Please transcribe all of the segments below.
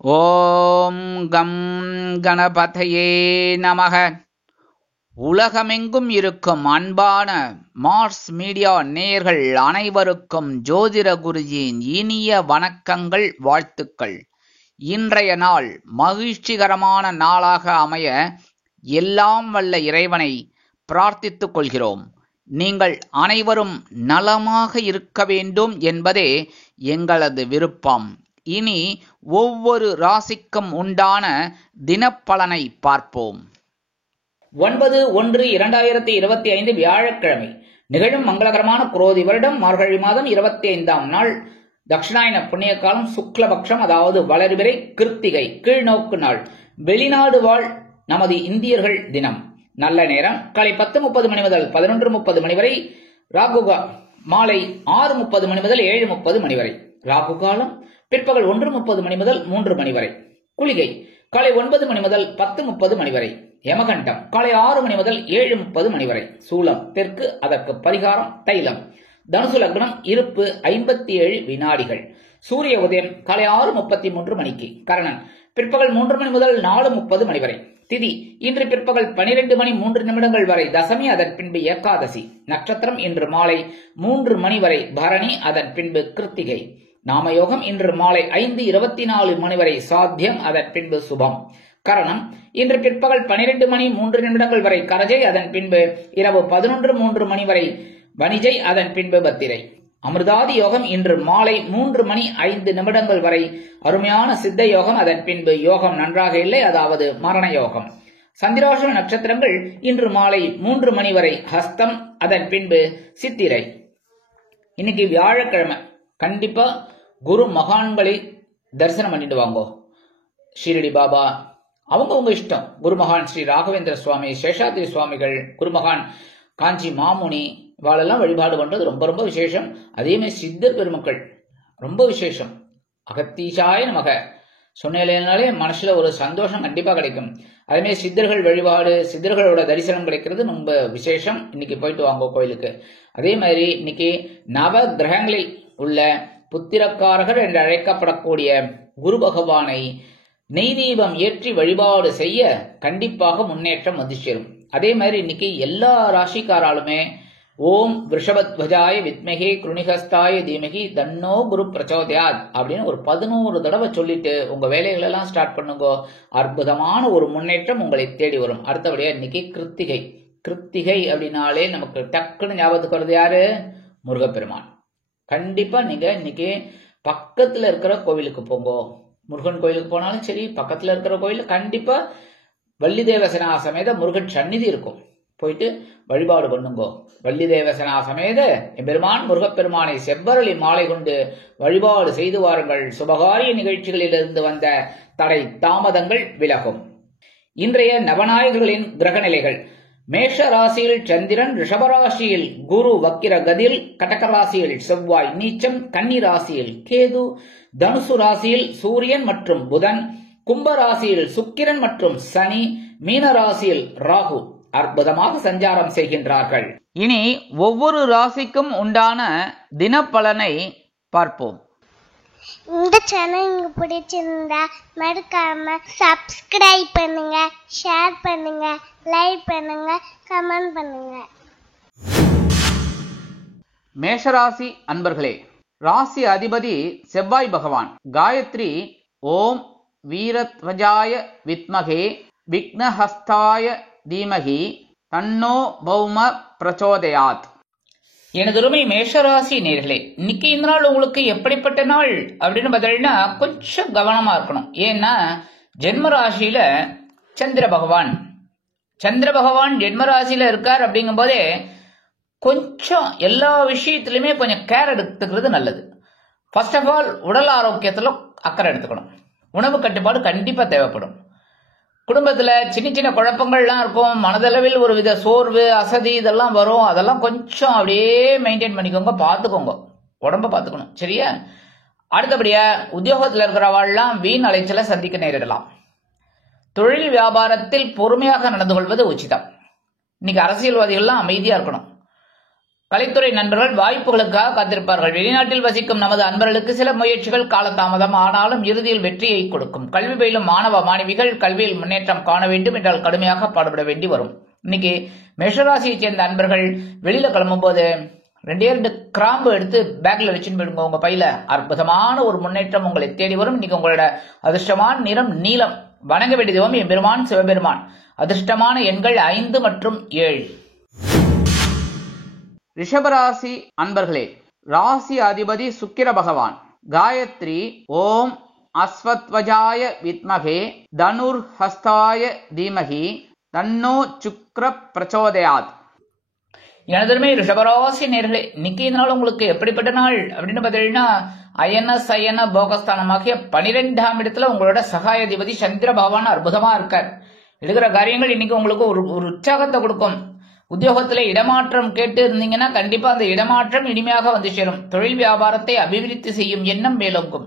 ஓம் come கணபதையே நமக. உலகமெங்கும் இருக்கும் அன்பான மார்ஸ் மீடியா நேயர்கள் அனைவருக்கும் ஜோதிட குருஜியின் இனிய வணக்கங்கள், வாழ்த்துக்கள். இன்றைய நாள் மகிழ்ச்சிகரமான நாளாக அமைய எல்லாம் வல்ல இறைவனை பிரார்த்தித்துக் கொள்கிறோம். நீங்கள் அனைவரும் நலமாக இருக்க வேண்டும் என்பதே எங்களது விருப்பம். இனி ஒவ்வொரு ராசிக்கும் உண்டான தினப்பலனை பார்ப்போம். 9/1/2025 வியாழக்கிழமை நிகழும் மங்களகரமான குரோதி வருடம் மார்கழி மாதம் 25ஆம் நாள், தட்சிணாயன புண்ணிய காலம், சுக்லபக்ஷம், அதாவது வளர்பிறை, கிருத்திகை, கீழ்நோக்கு நாள். வெளிநாடு வாழ் நமது இந்தியர்கள் தினம். நல்ல நேரம் காலை 10:30 மணி முதல் 11:30 மணி வரை. ராகுகா மாலை 6:30 மணி முதல் 7:30 மணி வரை. ராகு காலம் பிற்பகல் 1:30 மணி முதல் 3 மணி வரை. குளிகை காலை 9 மணி முதல் 10:30 மணி வரை. யமகண்டம் காலை 6 மணி முதல் 7:30 மணி வரை. சூலம் தெற்கு, அதற்கு பரிகாரம் தைலம். தனுசு லக்னம், இருப்பு 57 வினாடிகள். சூரிய உதயம் காலை 6:33 மணிக்கு. கரணன் பிற்பகல் 3 மணி முதல் 4:30 மணி வரை. திதி இன்று பிற்பகல் 12 மணி 3 நிமிடங்கள் வரை தசமி, அதன் பின்பு ஏகாதசி. நட்சத்திரம் இன்று மாலை 3 மணி வரை பரணி, அதன் பின்பு கிருத்திகை. நாமயோகம் இன்று மாலை 5:24 மணி வரை சாத்தியம், அதன் பின்பு சுபம். கரணம் இன்று பிற்பகல் 12 மணி 3 நிமிடங்கள் வரை கரஜை, அதன் பின்பு இரவு 11:03 மணி வரை வணிஜை, அதன் பின்பு பத்திரை. அமிர்தாதி யோகம் இன்று மாலை 3 மணி 5 நிமிடங்கள் வரை அருமையான சித்த யோகம், அதன் பின்பு யோகம் நன்றாக இல்லை, அதாவது மரண யோகம். சந்திராஷ்டம நட்சத்திரங்கள் இன்று மாலை 3 மணி வரை ஹஸ்தம், அதன் பின்பு சித்திரை. இன்னைக்கு வியாழக்கிழமை. கண்டிப்பா குரு மகான்களை தரிசனம் பண்ணிட்டு வாங்கோ. ஷீரடி பாபா அவங்க இஷ்டம். குரு மகான் ஸ்ரீ ராகவேந்திர சுவாமி, சேஷாத்ரி சுவாமிகள், குருமகான் காஞ்சி மாமுனி இவாளெல்லாம் வழிபாடு பண்றது ரொம்ப ரொம்ப விசேஷம். அதே மாதிரி சித்தர் பெருமக்கள் ரொம்ப விசேஷம். அகத்தீசாய நமக சொன்னாலே மனசுல ஒரு சந்தோஷம் கண்டிப்பா கிடைக்கும். அதே மாதிரி சித்தர்கள் வழிபாடு, சித்தர்களோட தரிசனம் கிடைக்கிறது ரொம்ப விசேஷம். இன்னைக்கு போயிட்டு வாங்க கோயிலுக்கு. அதே மாதிரி இன்னைக்கு நவ கிரகங்களில் உள்ள புத்திரக்காரகர் என்று அழைக்கப்படக்கூடிய குரு பகவானை நெய் தீபம் ஏற்றி வழிபாடு செய்ய கண்டிப்பாக முன்னேற்றம் வந்து சேரும். அதே மாதிரி இன்னைக்கு எல்லா ராசிக்காராலுமே ஓம் விருஷபத்வஜாய வித்மகே கிருணிகஸ்தாய தீமகி தன்னோ குரு பிரச்சோதயாத் அப்படின்னு ஒரு 11 தடவை சொல்லிட்டு உங்க வேலைகள் எல்லாம் ஸ்டார்ட் பண்ணுங்க. அற்புதமான ஒரு முன்னேற்றம் உங்களை தேடி வரும். அடுத்தபடியா இன்னைக்கு கிருத்திகை. கிருத்திகை அப்படின்னாலே நமக்கு டக்குன்னு ஞாபகத்துக்கு வருது யாரு? முருகப்பெருமான். கண்டிப்பா நீங்க இன்னைக்கு பக்கத்துல இருக்கிற கோவிலுக்கு போங்க. முருகன் கோயிலுக்கு போனாலும் சரி, பக்கத்துல இருக்கிற கோயில் கண்டிப்பா வள்ளி தேவசனா சமேத முருகன் சந்நிதி இருக்கும். போயிட்டு வழிபாடு பண்ணுங்கோ. வள்ளி தேவசனா சமேத எம்பெருமான் முருகப்பெருமானை செவ்வரளி மாலை கொண்டு வழிபாடு செய்து வாருங்கள். சுபகாரிய நிகழ்ச்சிகளிலிருந்து வந்த தடை தாமதங்கள் விலகும். இன்றைய நவநாயகர்களின் கிரக நிலைகள். மேஷ ராசியில் சந்திரன், ரிஷபராசியில் குரு வக்கிர கதியில், கடக ராசியில் செவ்வாய் நீச்சம், கன்னி ராசியில் கேது, தனுசு ராசியில் சூரியன் மற்றும் புதன், கும்ப ராசியில் சுக்கிரன் மற்றும் சனி, மீன ராசியில் ராகு அற்புதமாக சஞ்சாரம் செய்கின்றார்கள். இனி ஒவ்வொரு ராசிக்கும் உண்டான தினப்பலனை பார்ப்போம். இந்த சேனல் உங்களுக்கு பிடிச்சிருந்தா மறக்காம சப்ஸ்கிரைப் பண்ணுங்க, ஷேர் பண்ணுங்க, லைக் பண்ணுங்க, கமெண்ட் பண்ணுங்க. மேஷராசி அன்பர்களே, ராசி அதிபதி செவ்வாய் பகவான். காயத்ரி ஓம் வீரத்வஜாய வித்மகே விக்னஹஸ்தாய தீமகி தன்னோ பௌம பிரச்சோதயாத். எனதுருமை மேஷராசி நேர்களே, இன்னைக்கு இந்த நாள் உங்களுக்கு எப்படிப்பட்ட நாள் அப்படின்னு பார்த்தீங்கன்னா கொஞ்சம் கவனமா இருக்கணும். ஏன்னா ஜென்மராசியில சந்திர பகவான் ஜென்மராசியில இருக்கார். அப்படிங்கும் போதே கொஞ்சம் எல்லா விஷயத்திலுமே கொஞ்சம் கேர் எடுத்துக்கிறது நல்லது. ஃபர்ஸ்ட் ஆஃப் ஆல் உடல் ஆரோக்கியத்துல அக்கறை எடுத்துக்கணும். உணவு கட்டுப்பாடு கண்டிப்பா தேவைப்படும். குடும்பத்துல சின்ன சின்ன குழப்பங்கள்லாம் இருக்கும். மனதளவில் ஒரு வித சோர்வு, அசதி இதெல்லாம் வரும். அதெல்லாம் கொஞ்சம் அப்படியே மெயின்டைன் பண்ணிக்கோங்க, பார்த்துக்கோங்க, உடம்ப பார்த்துக்கணும். சரியா? அடுத்தபடியா உத்தியோகத்தில் இருக்கிறவாள்லாம் வீண் அலைச்சலை சந்திக்க நேரிடலாம். தொழில் வியாபாரத்தில் பொறுமையாக நடந்து கொள்வது உச்சிதம். இன்னைக்கு அரசியல்வாதிகள்லாம் அமைதியா இருக்கணும். கலைத்துறை நண்பர்கள் வாய்ப்புகளுக்காக காத்திருப்பார்கள். வெளிநாட்டில் வசிக்கும் நமது அன்பர்களுக்கு சில முயற்சிகள் காலதாமதம் ஆனாலும் இறுதியில் வெற்றியை கொடுக்கும். கல்வி பயிலும் மாணவ மாணவிகள் கல்வியில் முன்னேற்றம் காண வேண்டும் என்றால் கடுமையாக பாடுபட வேண்டி வரும். இன்னைக்கு மேஷராசியை சேர்ந்த அன்பர்கள் வெளியில கிளம்பும் போது 2 கிராம்பு எடுத்து பேக்ல வச்சுன்னு போயிடுங்க உங்க பையில. அற்புதமான ஒரு முன்னேற்றம் உங்களை தேடி வரும். இன்னைக்கு உங்களோட அதிர்ஷ்டமான நிறம் நீலம். வணங்க வேண்டிய தெய்வம் எம்பெருமான் சிவபெருமான். அதிர்ஷ்டமான எண்கள் 5 மற்றும் 7. ரிஷபராசி அன்பர்களே, ராசி அதிபதி சுக்கிர பகவான். காயத்ரி ஓம் அஸ்வத்வஜாய வித்மகே தனுர் ஹஸ்தாய தீமகி தன்னோ சுக்ர பிரச்சோதயாத். எனதுமே ரிஷபராசி நேர்களே, இன்னைக்கு இந்த நாள் உங்களுக்கு எப்படிப்பட்ட நாள் அப்படின்னு பார்த்தீங்கன்னா, அயன சயன போகஸ்தானமாகிய 12ஆம் இடத்துல உங்களோட சகாயாதிபதி சந்திர பகவான் அற்புதமா இருக்கார். எடுக்கிற காரியங்கள் இன்னைக்கு உங்களுக்கு ஒரு உற்சாகத்தை கொடுக்கும். உத்தியோகத்துல இடமாற்றம் கேட்டு இருந்தீங்கன்னா கண்டிப்பா அந்த இடமாற்றம் இனிமையாக வந்து சேரும். தொழில் வியாபாரத்தை அபிவிருத்தி செய்யும் எண்ணம் மேலோங்கும்.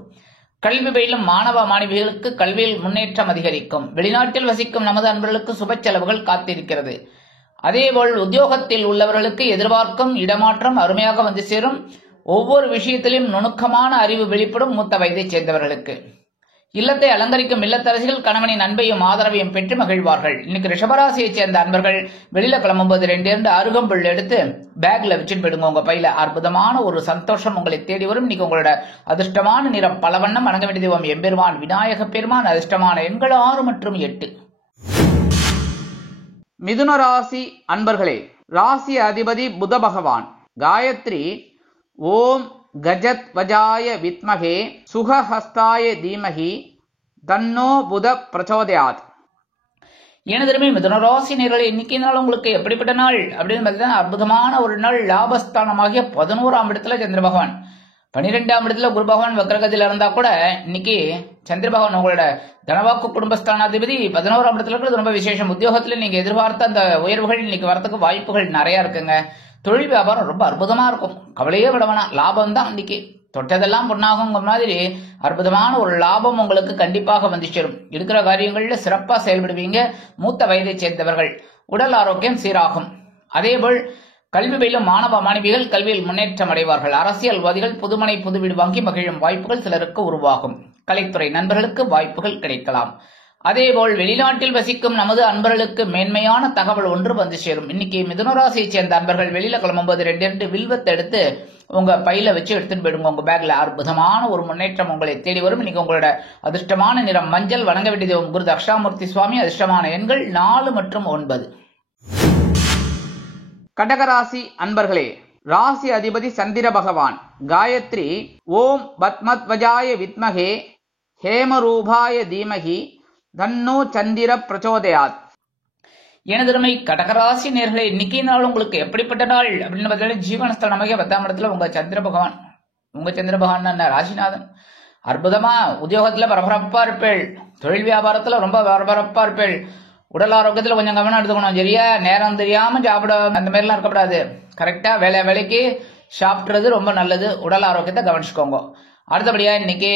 கல்வி பயிலும் மாணவ மாணவிகளுக்கு கல்வியில் முன்னேற்றம் அதிகரிக்கும். வெளிநாட்டில் வசிக்கும் நமது அன்பர்களுக்கு சுப செலவுகள் காத்திருக்கிறது. அதேபோல் உத்தியோகத்தில் உள்ளவர்களுக்கு எதிர்பார்க்கும் இடமாற்றம் அருமையாக வந்து சேரும். ஒவ்வொரு விஷயத்திலும் நுணுக்கமான அறிவு வெளிப்படும் மூத்த வயதை சேர்ந்தவர்களுக்கு. இல்லத்தை அலங்கரிக்கும் இல்லத்தரசிகள் கணவனின் அன்பையும் ஆதரவையும் பெற்று மகிழ்வார்கள். இன்னைக்கு ரிஷபராசியை சேர்ந்த அன்பர்கள் வெளியில கிளம்பும்போது 2 அருகம்புல் எடுத்து பேக்ல வச்சுட்டு போயிடுங்க உங்க பையில. அற்புதமான ஒரு சந்தோஷம் உங்களை தேடி வரும். இன்னைக்கு உங்களோட அதிர்ஷ்டமான நிறம் பல வண்ணம். வணங்க வேண்டிய தெய்வம் எம்பெருமான் விநாயக பெருமான். அதிர்ஷ்டமான எண்கள் 6 மற்றும் 8. மிதுன ராசி அன்பர்களே, ராசி அதிபதி புத பகவான். காயத்ரி ஓம் கஜத் வஜாய வித்மகே சுகஹஸ்தாய தீமகி தன்னோ புத பிரச்சோதயாத். எனதுமே மிதுனராசி நேர்களே, இன்னைக்கு நாள் உங்களுக்கு எப்படிப்பட்ட நாள் அப்படின்னு பார்த்தீங்கன்னா, அற்புதமான ஒரு நாள். லாபஸ்தானமாகிய 11ஆம் இடத்துல சந்திர பகவான், 12ஆம் இடத்துல குரு பகவான் வக்ரகதியில இருந்தா கூட இன்னைக்கு சந்திர பகவான் உங்களோட தனவாக்கு குடும்பஸ்தானாதிபதி 11ஆம் இடத்துல இருக்கிறது ரொம்ப விசேஷம். உத்தியோகத்துல நீங்க எதிர்பார்த்த அந்த உயர்வுகள் இன்னைக்கு வரத்துக்கு வாய்ப்புகள் நிறைய இருக்குங்க. தொழில் வியாபாரம் ரொம்ப அற்புதமா இருக்கும். கவலையே விட வேணாம், லாபம் தான். இன்னைக்கு தொட்டதெல்லாம் பொண்ணாகுங்க மாதிரி அற்புதமான ஒரு லாபம் உங்களுக்கு கண்டிப்பாக வந்து சேரும். இருக்கிற காரியங்கள்ல சிறப்பா செயல்படுவீங்க. மூத்த வயதை சேர்ந்தவர்கள் உடல் ஆரோக்கியம் சீராகும். அதேபோல் கல்வி பயிலும் மாணவ மாணவிகள் கல்வியில் முன்னேற்றம் அடைவார்கள். அரசியல்வாதிகள் புதுமனை புது வீடு வாங்கி மகிழும் வாய்ப்புகள் சிலருக்கு உருவாகும். கலைத்துறை நண்பர்களுக்கு வாய்ப்புகள் கிடைக்கலாம். அதேபோல் வெளிநாட்டில் வசிக்கும் நமது அன்பர்களுக்கு மேன்மையான தகவல் ஒன்று வந்து சேரும். இன்னைக்கு மிதுனராசியை சேர்ந்த அன்பர்கள் வெளியில கிளம்பும்போது 2 வில்வத்தை எடுத்து உங்க பையில வச்சு எடுத்துட்டு போயிடுங்க உங்க பேக்ல. அற்புதமான ஒரு முன்னேற்றம் உங்களை தேடி வரும். இன்னைக்கு உங்களோட அதிர்ஷ்டமான நிறம் மஞ்சள். வணங்க வேண்டியது குரு தக்ஷாமூர்த்தி சுவாமி. அதிர்ஷ்டமான எண்கள் 4 மற்றும் 9. கடகராசி அன்பர்களே, ராசி அதிபதி சந்திர பகவான். காயத்ரி ஓம் பத்மத்வஜாய வித்மகே ஹேமரூபாய தீமகி தன்னோ சந்திர பிரச்சோதயாத். எனதுமை கடகராசி நேர்களே, இன்னைக்கு நாள் உங்களுக்கு எப்படிப்பட்ட நாள் அப்படின்னு பார்த்தீங்கன்னா, ஜீவனஸ்தலமாகிய 10ஆம் இடத்துல உங்க சந்திர பகவான். உங்க சந்திர பகவான் ராசிநாதன். அற்புதமா உத்தியோகத்துல பரபரப்பா இருப்பேள். தொழில் வியாபாரத்துல ரொம்ப பரபரப்பா இருப்பேள். உடல் ஆரோக்கியத்துல கொஞ்சம் கவனம் எடுத்துக்கணும். சரியா? நேரம் தெரியாம சாப்பிட அந்த மாதிரிலாம் இருக்கக்கூடாது. கரெக்டா வேலைக்கு சாப்பிட்றது ரொம்ப நல்லது. உடல் ஆரோக்கியத்தை கவனிச்சுக்கோங்க. அடுத்தபடியா இன்னைக்கு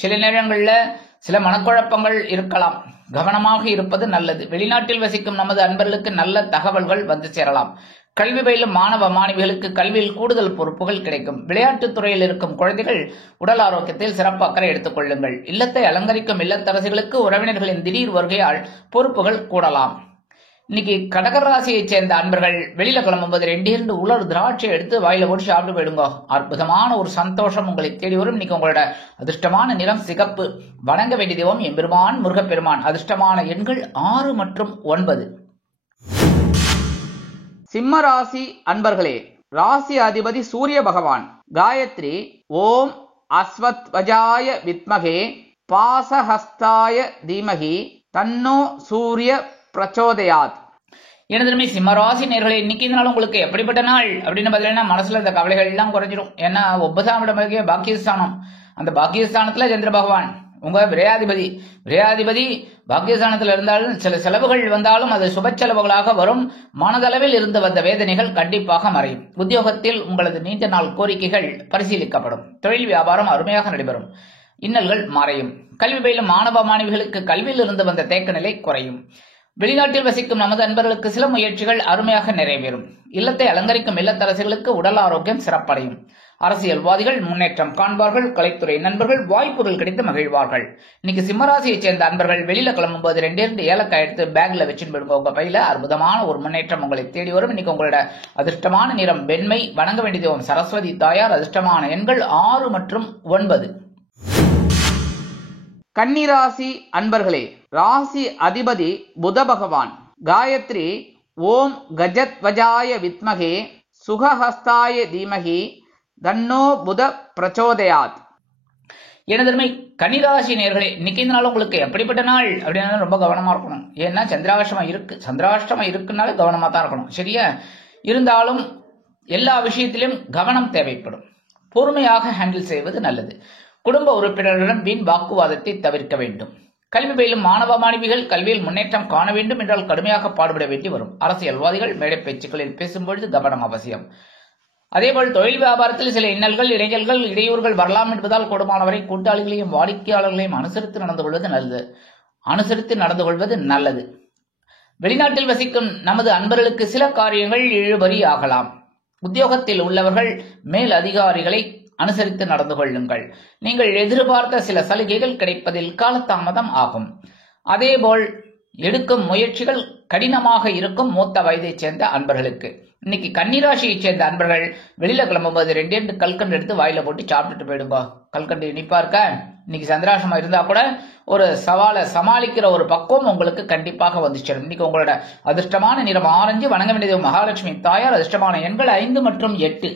சில நேரங்கள்ல சில மனக்குழப்பங்கள் இருக்கலாம். கவனமாக இருப்பது நல்லது. வெளிநாட்டில் வசிக்கும் நமது அன்பர்களுக்கு நல்ல தகவல்கள் வந்து சேரலாம். கல்வி பயிலும் மாணவ மாணவிகளுக்கு கல்வியில் கூடுதல் பொறுப்புகள் கிடைக்கும். விளையாட்டுத் துறையில் இருக்கும் குழந்தைகள் உடல் ஆரோக்கியத்தில் சிறப்பு அக்கறை எடுத்துக் கொள்ளுங்கள். இல்லத்தை அலங்கரிக்கும் இல்லத்தரசிகளுக்கு உறவினர்களின் திடீர் வருகையால் பொறுப்புகள் கூடலாம். இன்னைக்கு கடகராசியை சேர்ந்த அன்பர்கள் வெளியில கிளம்பும்போது 2 உலர் திராட்சை எடுத்து வாயில போட்டு சாப்பிட்டு போயிடுங்க. அற்புதமான ஒரு சந்தோஷம் உங்களை தேடி வரும். இன்னைக்கு உங்களோட அதிர்ஷ்டமான நிறம் சிகப்பு. வணங்க வேண்டிய தெய்வம் எம்பெருமான் முருகப்பெருமான். அதிர்ஷ்டமான எண்கள் 6 மற்றும் 9. சிம்ம ராசி அன்பர்களே, ராசி அதிபதி சூரிய பகவான். காயத்ரி ஓம் அஸ்வத்வஜாய வித்மகே பாசஹஸ்தாய தீமகி தன்னோ சூரிய பிரச்சோதயாத். எனதுமே சிம்மராசி நேர்களே, இன்னைக்கு இந்த நாள் உங்களுக்கு எப்படிப்பட்ட நாள் அப்படின்னு பார்த்தீங்கன்னா, மனசுல இந்த கவலைகள் எல்லாம் குறைஞ்சிரும். ஏன்னா 9ஆம் இடமாகிய பாக்கியஸ்தானம். அந்த பாக்கியஸ்தானத்துல சந்திர பகவான் உங்க விரையாதிபதி பாக்கியஸ்தானத்தில் இருந்தாலும் சில செலவுகள் வந்தாலும் அது சுப செலவுகளாக வரும். மனதளவில் இருந்து வந்த வேதனைகள் கண்டிப்பாக மறையும். உத்தியோகத்தில் உங்களது நீண்ட நாள் கோரிக்கைகள் பரிசீலிக்கப்படும். தொழில் வியாபாரம் அருமையாக நடைபெறும். இன்னல்கள் மறையும். கல்வி பயிலும் மாணவ மாணவிகளுக்கு கல்வியில் இருந்து வந்த தேக்க நிலை குறையும். வெளிநாட்டில் வசிக்கும் நமது அன்பர்களுக்கு சில முயற்சிகள் அருமையாக நிறைவேறும். இல்லத்தை அலங்கரிக்கும் இல்லத்தரசிகளுக்கு உடல் ஆரோக்கியம் சிறப்படையும். அரசியல்வாதிகள் முன்னேற்றம் காண்பார்கள். கலைத்துறை நண்பர்கள் வாய்ப்புகள் கிடைத்து மகிழ்வார்கள். இன்னைக்கு சிம்மராசியைச் சேர்ந்த அன்பர்கள் வெளியில கிளம்பும்போது 2 ஏலக்காய் எடுத்து பேக்ல வச்சுன்னு போயிடுங்க. உங்க பையில அற்புதமான ஒரு முன்னேற்றம் உங்களை தேடி வரும். இன்னைக்கு உங்களோட அதிர்ஷ்டமான நிறம் வெண்மை. வணங்க வேண்டிய தெய்வம் சரஸ்வதி தாயார். அதிர்ஷ்டமான எண்கள் 6 மற்றும் 9. கன்னிராசி அன்பர்களே, ராசி அதிபதி புத பகவான். காயத்ரி ஓம் கஜத்வஜாய வித்மகே சுகஹஸ்தாய தீமகி தன்னோ புத பிரச்சோதயாத். எனதருமை கன்னிராசி நேயர்களே, இன்னைக்கு இந்த நாள் உங்களுக்கு எப்படிப்பட்ட நாள் அப்படின்னா ரொம்ப கவனமா இருக்கணும். ஏன்னா சந்திராஷ்டமம் இருக்குனால கவனமா தான் இருக்கணும். சரியா? இருந்தாலும் எல்லா விஷயத்திலும் கவனம் தேவைப்படும். பொறுமையாக ஹேண்டில் செய்வது நல்லது. குடும்ப உறுப்பினர்களுடன் வீண் வாக்குவாதத்தை தவிர்க்க வேண்டும். கல்வி பயிலும் மாணவ மாணவிகள் கல்வியில் முன்னேற்றம் காண வேண்டும் என்றால் கடுமையாக பாடுபட வேண்டி வரும். அரசியல்வாதிகள் மேடை பேச்சுக்களில் பேசும்பொழுது கவனம் அவசியம். அதேபோல் தொழில் வியாபாரத்தில் சில இன்னல்கள் இடைஞ்சல்கள் இடையூறுகள் வரலாம் என்பதால் கூடுமானவரை கூட்டாளிகளையும் வாடிக்கையாளர்களையும் அனுசரித்து நடந்து கொள்வது நல்லது. வெளிநாட்டில் வசிக்கும் நமது அன்பர்களுக்கு சில காரியங்கள் இழுபறி ஆகலாம். உத்தியோகத்தில் உள்ளவர்கள் மேல் அதிகாரிகளை அனுசரித்து நடந்து கொள்ளுங்கள். நீங்கள் எதிர்பார்த்த சில சலுகைகள் கிடைப்பதில் காலதாமதம் ஆகும். அதேபோல் எடுக்கும் முயற்சிகள் கடினமாக இருக்கும் மூத்த வயதைச் சேர்ந்த அன்பர்களுக்கு. இன்னைக்கு கன்னிராசியைச் சேர்ந்த அன்பர்கள் வெளியில கிளம்பும்போது 2 கல்கண்டு எடுத்து வாயில போட்டு சாப்பிட்டுட்டு போயிடுங்க. கல்கண்டு இனிப்பா இருக்க இன்னைக்கு சந்திராசமா இருந்தா கூட ஒரு சவாலை சமாளிக்கிற ஒரு பக்குவம் உங்களுக்கு கண்டிப்பாக வந்து சேரும். இன்னைக்கு உங்களோட அதிர்ஷ்டமான நிறம் ஆரஞ்சு. வணங்க வேண்டியது மகாலட்சுமி தாயார். அதிர்ஷ்டமான எண்கள் 5 மற்றும் 8.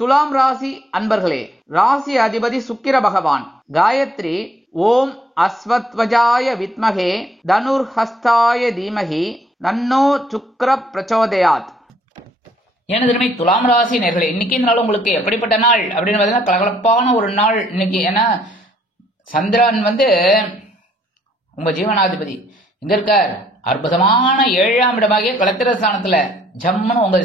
துலாம் ராசி அன்பர்களே, ராசி அதிபதி சுக்கிர பகவான். காயத்ரி ஓம் அஸ்வத்வஜாய வித்மகே தனுர்ஹஸ்தாய தீமகி தன்னோ சுக்ர பிரச்சோதயாத். எனது துலாம் ராசி நேயர்களே, இன்னைக்கு இந்த நாள் உங்களுக்கு எப்படிப்பட்ட நாள் அப்படின்னு பார்த்தீங்கன்னா கலகலப்பான ஒரு நாள் இன்னைக்கு. ஏன்னா சந்திரன் உங்க ஜீவனாதிபதி இங்க இருக்கார். அற்புதமான 7ஆம் இடமாகிய களத்திர ஸ்தானத்துல ஜம்முன்னு உங்க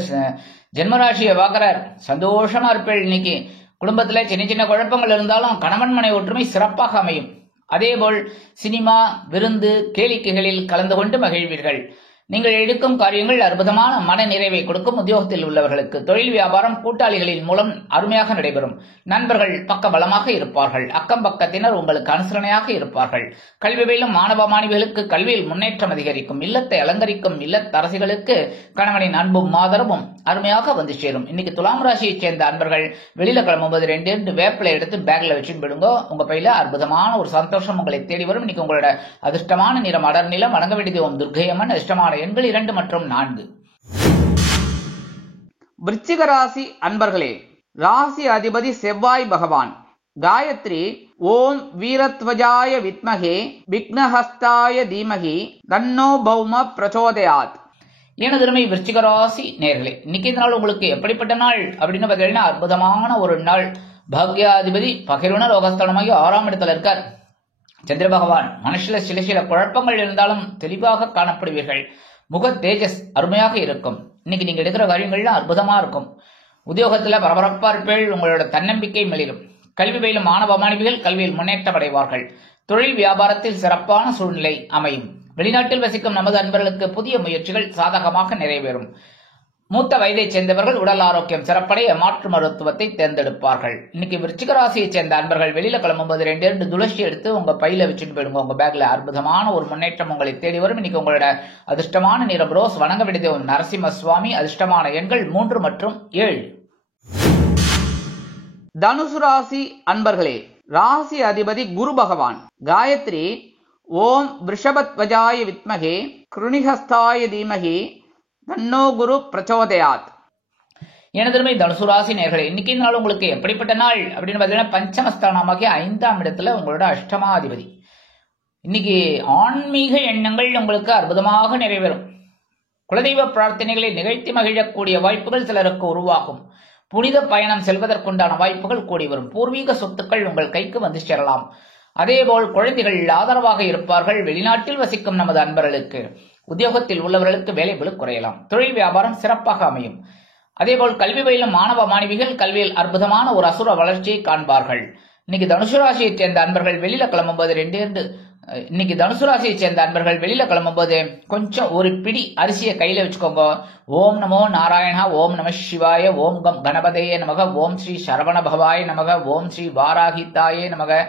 ஜென்மராசியை பார்க்கிறார். சந்தோஷமா இருப்பேன். இன்னைக்கு குடும்பத்துல சின்ன சின்ன குழப்பங்கள் இருந்தாலும் கணவன் மனை ஒற்றுமை சிறப்பாக அமையும். அதேபோல் சினிமா விருந்து கேளிக்கைகளில் கலந்து கொண்டு மகிழ்வீர்கள். நீங்கள் எடுக்கும் காரியங்கள் அற்புதமான மன நிறைவை கொடுக்கும். உத்தியோகத்தில் உள்ளவர்களுக்கு தொழில் வியாபாரம் கூட்டாளிகளின் மூலம் அருமையாக நடைபெறும். நண்பர்கள் பக்க பலமாக இருப்பார்கள். அக்கம் பக்கத்தினர் உங்களுக்கு அனுசரணையாக இருப்பார்கள். கல்வி பயிலும் மாணவ மாணவிகளுக்கு கல்வியில் முன்னேற்றம் அதிகரிக்கும். இல்லத்தை அலங்கரிக்கும் இல்லத்தரசிகளுக்கு கணவனின் அன்பும் ஆதரவும் அருமையாக வந்து சேரும். இன்னைக்கு துலாம் ராசியைச் சேர்ந்த அன்பர்கள் வெளியில கிளம்பும்போது 2 வேப்பிலை எடுத்து பேக்ல வச்சுட்டு போயிடுங்க. உங்க பையில அற்புதமான ஒரு சந்தோஷம் உங்களை தேடி வரும். இன்னைக்கு உங்களோட அதிர்ஷ்டமான நிறம் அடர் நிலம். வணங்க வேண்டியது ஓம் துர்க்கையம்மன். அதிர்ஷ்டமான எண்கள் 2 மற்றும் 4. விருச்சிக ராசி அன்பர்களே, ராசி அதிபதி செவ்வாய் பகவான். காயத்ரி ஓம் வீரத்வஜாய வித்மகே விக்னஹஸ்தாய தீமகி தன்னோ பௌம பிரச்சோதயாத். எனதுமை விருச்சிக ராசி நேயர்களே, இன்னைக்கு இந்த நாள் உங்களுக்கு எப்படிப்பட்ட நாள் அப்படின்னு பார்த்தீங்கன்னா அற்புதமான ஒரு நாள். பாக்யாதிபதி பகிர்வன ரோகஸ்தானமாகி 6ஆம் இடத்துல இருக்கார். சந்திர பகவான் மனுஷில சில குழப்பங்கள் இருந்தாலும் தெளிவாக காணப்படுவீர்கள். முக தேஜஸ் அருமையாக இருக்கும். இன்னைக்கு நீங்க எடுக்கிற காரியங்கள்லாம் அற்புதமா இருக்கும். உத்தியோகத்துல பரபரப்பா இருப்பேள். உங்களோட தன்னம்பிக்கை மெளிரும். கல்வி பயிலும் மாணவ மாணவிகள் கல்வியில் முன்னேற்றம் அடைவார்கள். தொழில் வியாபாரத்தில் சிறப்பான சூழ்நிலை அமையும். வெளிநாட்டில் வசிக்கும் நமது அன்பர்களுக்கு புதிய முயற்சிகள் சாதகமாக நிறைவேறும். மூத்த வயதைச் சேர்ந்தவர்கள் உடல் ஆரோக்கியம் சிறப்படைய மாற்று மருத்துவத்தை தேர்ந்தெடுப்பார்கள். இன்னைக்கு விருச்சிக ராசியைச் சேர்ந்த அன்பர்கள் வெளியில கிளம்பும்போது 2 துளசி எடுத்து உங்க பையில வச்சுட்டு போயிடுங்க. உங்க பேக்ல அற்புதமான ஒரு முன்னேற்றம் உங்களை தேடி வரும். இன்னைக்கு உங்களோட அதிர்ஷ்டமான நிறம் ரோஸ். வணங்க வேண்டியது நரசிம்ம சுவாமி. அதிர்ஷ்டமான எண்கள் 3 மற்றும் 7. தனுசு ராசி அன்பர்களே, ராசி அதிபதி குரு பகவான். காயத்ரி ஓம் விருஷபத்வஜாய வித்மகே கிருணிஹஸ்தாய தீமகி தன்னோ குரு பிரச்சோதயாத். எனதுமை தனுசு ராசி நேயர்களே, இன்னைக்கு இந்த நாள் உங்களுக்கு எப்படிப்பட்ட நாள் அப்படின்னு பார்த்தீங்கன்னா பஞ்சமஸ்தானமாகிய 5ஆம் இடத்துல உங்களோட அஷ்டமாதிபதி. இன்னைக்கு ஆன்மீக எண்ணங்கள் உங்களுக்கு அற்புதமாக நிறைவேறும். குலதெய்வ பிரார்த்தனைகளை நிகழ்த்தி மகிழக்கூடிய வாய்ப்புகள் சிலருக்கு உருவாகும். புனித பயணம் செல்வதற்குண்டான வாய்ப்புகள் கூடி வரும். பூர்வீக சொத்துக்கள் உங்கள் கைக்கு வந்து சேரலாம். அதேபோல் குழந்தைகள் ஆதரவாக இருப்பார்கள். வெளிநாட்டில் வசிக்கும் நமது அன்பர்களுக்கு உத்தியோகத்தில் உள்ளவர்களுக்கு வேலைபளு குறையலாம். தொழில் வியாபாரம் சிறப்பாக அமையும். அதேபோல் கல்வி பயிலும் மாணவ மாணவிகள் கல்வியில் அற்புதமான ஒரு அசுர வளர்ச்சியை காண்பார்கள். இன்னைக்கு தனுசு ராசியைச் சேர்ந்த அன்பர்கள் வெளியில கிளம்பும்போது 2 இன்னைக்கு தனுசு ராசியை சேர்ந்த அன்பர்கள் வெளியில கிளம்பும்போது கொஞ்சம் ஒரு பிடி அரிசியை கையில வச்சுக்கோங்க. ஓம் நமோ நாராயணா, ஓம் நம சிவாய, ஓம் கம் கணபதேய நமக, ஓம் ஸ்ரீ சரவண பகவாய நமக, ஓம் ஸ்ரீ வாராகித்தாயே நமக.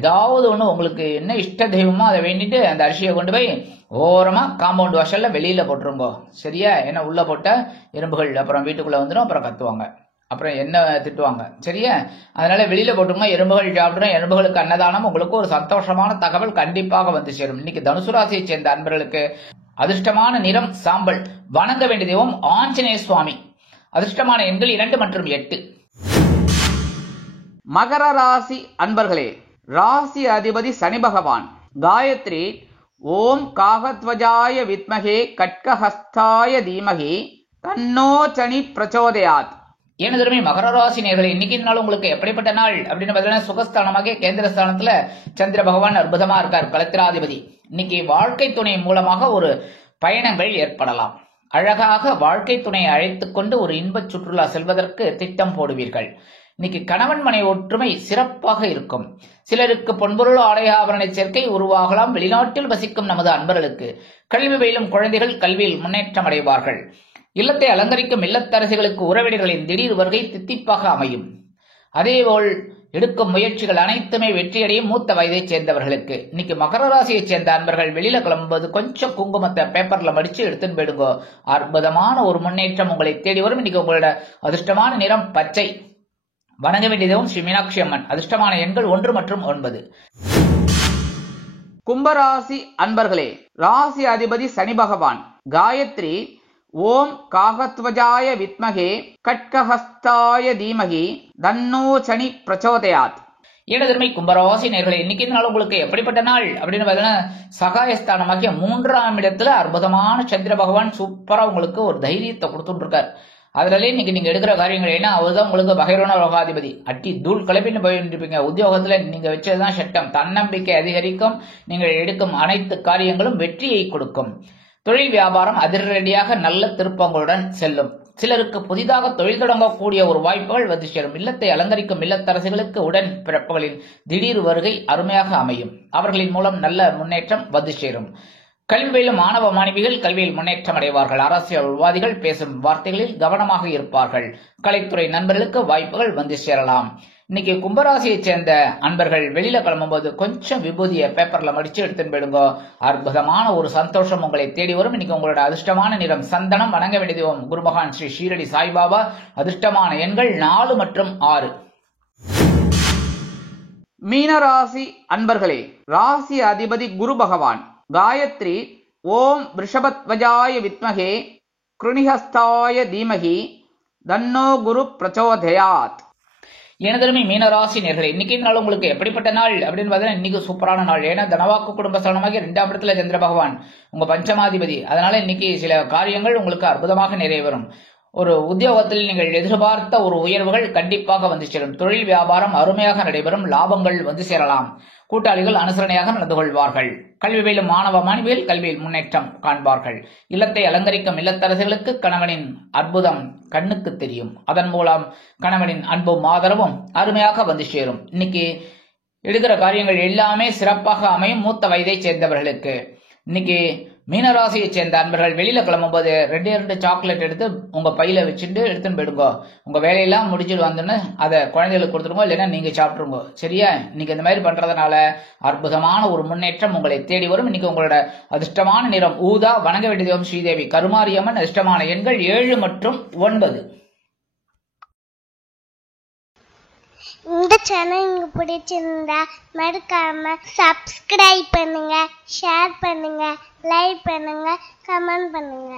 ஏதாவது ஒண்ணு உங்களுக்கு என்ன இஷ்ட தெய்வமோ அதை வேண்டிட்டு அந்த அரிசியை கொண்டு போய் ஓரமா காம்பவுண்ட் வாசல்ல வெளியில போட்டுருங்க. சரியா? ஏன்னா உள்ள போட்ட எறும்புகள் அப்புறம் வீட்டுக்குள்ள வந்துடும், அப்புறம் கத்துவாங்க, அப்புறம் என்ன திட்டுவாங்க. சரியா? அதனால வெளியில போட்டுங்க. எறும்புகள் சாப்பிடும், எறும்புகளுக்கு அன்னதானம். உங்களுக்கு ஒரு சந்தோஷமான தகவல் கண்டிப்பாக வந்து சேரும். இன்னைக்கு தனுசு ராசியை சேர்ந்த அன்பர்களுக்கு அதிர்ஷ்டமான நிறம் சாம்பல். வணங்க வேண்டிய தெய்வம் ஆஞ்சநேய சுவாமி. அதிர்ஷ்டமான எண்கள் 2 மற்றும் 8. மகர ராசி அன்பர்களே, ராசி அதிபதி சனி பகவான். காயத்ரி ஓம் காகத்வஜாய வித்மகே கட்கஹஸ்தாய தீமகி தன்னோ சனி பிரச்சோதயாத். ஏனதுமே மகர ராசி நேயர்களே, இன்னைக்கு நாள் உங்களுக்கு எப்படிப்பட்ட நாள் அப்படின்னு பார்த்தீங்கன்னா, சுகஸ்தானமாக கேந்திரஸ்தானத்துல சந்திர பகவான் அற்புதமா இருக்கார், கலத்திராதிபதி. இன்னைக்கு வாழ்க்கை துணை மூலமாக ஒரு பயணங்கள் ஏற்படலாம். அழகாக வாழ்க்கை துணையை அழைத்துக் கொண்டு ஒரு இன்பச் சுற்றுலா செல்வதற்கு திட்டம் போடுவீர்கள். இன்னைக்கு கணவன் மனை ஒற்றுமை சிறப்பாக இருக்கும். சிலருக்கு பொன்பொருள் ஆடை ஆபரண சேர்க்கை உருவாகலாம். வெளிநாட்டில் வசிக்கும் நமது அன்பர்களுக்கு கல்வி பயிலும் குழந்தைகள் கல்வியில் முன்னேற்றம் அடைவார்கள். இல்லத்தை அலங்கரிக்கும் இல்லத்தரசிகளுக்கு உறவினர்களின் திடீர் வருகை தித்திப்பாக அமையும். அதேபோல் எடுக்கும் முயற்சிகள் அனைத்துமே வெற்றியடையும். மூத்த வயதைச் சேர்ந்தவர்களுக்கு இன்னைக்கு மகர ராசியை சேர்ந்த அன்பர்கள் வெளியில கிளம்பும்போது கொஞ்சம் குங்குமத்தை பேப்பர்ல மடிச்சு எடுத்துன்னு போயிடுங்க. அற்புதமான ஒரு முன்னேற்றம் உங்களை தேடி வரும். இன்னைக்கு உங்களோட அதிர்ஷ்டமான நிறம் பச்சை. வணங்க வேண்டியதும் ஸ்ரீ மீனாட்சி அம்மன். அதிர்ஷ்டமான எண்கள் 1 மற்றும் 9. கும்பராசி அன்பர்களே, ராசி அதிபதி சனி பகவான். காயத்ரி ஓம் காகத்வஜாய வித்மகே கட்கஹஸ்தாய தீமகி தன்னோ சனி பிரச்சோதயாத். ஏனதர்மை கும்பராசி நேயர்களே, இன்னைக்கு நாள் உங்களுக்கு எப்படிப்பட்ட நாள் அப்படின்னு பார்த்தீங்கன்னா, சகாயஸ்தானமாகிய 3ஆம் இடத்துல அற்புதமான சந்திர பகவான் சூப்பரா உங்களுக்கு ஒரு தைரியத்தை கொடுத்துட்டு இருக்கார். அதனாலே இன்னைக்கு நீங்க எடுக்கிற காரியங்கள் ஏன்னா அவர்தான் உங்களுக்கு பகைரோன ரோகாதிபதி. அட்டி தூள் கிளப்பின்னு போயிட்டு இருப்பீங்க. உத்தியோகத்துல நீங்க வச்சதுதான் சட்டம். தன்னம்பிக்கை அதிகரிக்கும். நீங்கள் எடுக்கும் அனைத்து காரியங்களும் வெற்றியை கொடுக்கும். தொழில் வியாபாரம் அதிரடியாக நல்ல திருப்பங்களுடன் செல்லும். சிலருக்கு புதிதாக தொழில் தொடங்கக்கூடிய ஒரு வாய்ப்புகள் வந்து சேரும். இல்லத்தை அலங்கரிக்கும் இல்லத்தரசிகளுக்கு உடன் பிறப்புகளின் திடீர் வருகை அருமையாக அமையும். அவர்களின் மூலம் நல்ல முன்னேற்றம் வந்து சேரும். கல்வி பயிலும் மாணவ மாணவிகள் கல்வியில் முன்னேற்றம் அடைவார்கள். அரசியல்வாதிகள் பேசும் வார்த்தைகளில் கவனமாக இருப்பார்கள். கலைத்துறை நண்பர்களுக்கு வாய்ப்புகள் வந்து சேரலாம். இன்னைக்கு கும்பராசியை சேர்ந்த அன்பர்கள் வெளியில கிளம்பும்போது கொஞ்சம் விபூதியை பேப்பர்ல மடிச்சு எடுத்துன்னு போயிடுங்க. அற்புதமான ஒரு சந்தோஷம் உங்களை தேடி வரும். இன்னைக்கு உங்களோட அதிர்ஷ்டமான நிறம் சந்தனம். வணங்க வேண்டிய தெய்வம் குருமகான் ஸ்ரீ ஷீரடி சாய்பாபா. அதிர்ஷ்டமான எண்கள் 4 மற்றும் 6. மீனராசி அன்பர்களே, ராசி அதிபதி குரு பகவான். காயத்ரி ஓம் ரிஷபத்வஜாய வித்மகே கிருணிஹஸ்தாய தீமகி தன்னோ குரு பிரச்சோதயாத். எனதருமை மீனராசி நேயர்களே, இன்னைக்கு நாள் உங்களுக்கு எப்படிப்பட்ட நாள் அப்படின்னு பார்த்தீங்கன்னா, இன்னைக்கு சூப்பரான நாள். ஏன்னா தனவாக்கு குடும்பஸ்தானமாகிய 2ஆம் இடத்துல சந்திர பகவான் உங்க பஞ்சமாதிபதி. அதனால இன்னைக்கு சில காரியங்கள் உங்களுக்கு அற்புதமாக நிறைவேறும். ஒரு உத்தியோகத்தில் நீங்கள் எதிர்பார்த்த ஒரு உயர்வுகள் கண்டிப்பாக வந்து சேரும். தொழில் வியாபாரம் அருமையாக நடைபெறும். லாபங்கள் வந்து சேரலாம். கூட்டாளிகள் அனுசரணையாக நடந்து கொள்வார்கள். கல்வி பயிலும் மாணவ மாணவிகள் கல்வியில் முன்னேற்றம் காண்பார்கள். இல்லத்தை அலங்கரிக்கும் இல்லத்தரசிகளுக்கு கணவனின் அற்புதம் கண்ணுக்கு தெரியும். அதன் மூலம் கணவனின் அன்பும் ஆதரவும் அருமையாக வந்து சேரும். இன்னைக்கு எடுக்கிற காரியங்கள் எல்லாமே சிறப்பாக அமையும். மூத்த வயதை சேர்ந்தவர்களுக்கு இன்னைக்கு மீனராசியை சேர்ந்த அன்பர்கள் வெளியில கிளம்பும்போது 2 சாக்லேட் எடுத்து உங்க பையில வச்சுட்டு எடுத்துன்னு போயிடுங்க. உங்க வேலையெல்லாம் முடிச்சுட்டு வந்தோன்னு அதை குழந்தைகளுக்கு கொடுத்துருங்க, இல்லைன்னா நீங்க சாப்பிட்டுருங்க. சரியா? இன்னைக்கு இந்த மாதிரி பண்றதுனால அற்புதமான ஒரு முன்னேற்றம் உங்களை தேடி வரும். இன்னைக்கு உங்களோட அதிர்ஷ்டமான நிறம் ஊதா. வணங்க வேண்டிய தெய்வம் ஸ்ரீதேவி கருமாரியம்மன். அதிர்ஷ்டமான எண்கள் 7 மற்றும் 9. இந்த சேனல் உங்களுக்கு பிடிச்சிருந்தா மறக்காம சப்ஸ்கிரைப் பண்ணுங்க, ஷேர் பண்ணுங்க, லைக் பண்ணுங்க, கமெண்ட் பண்ணுங்க.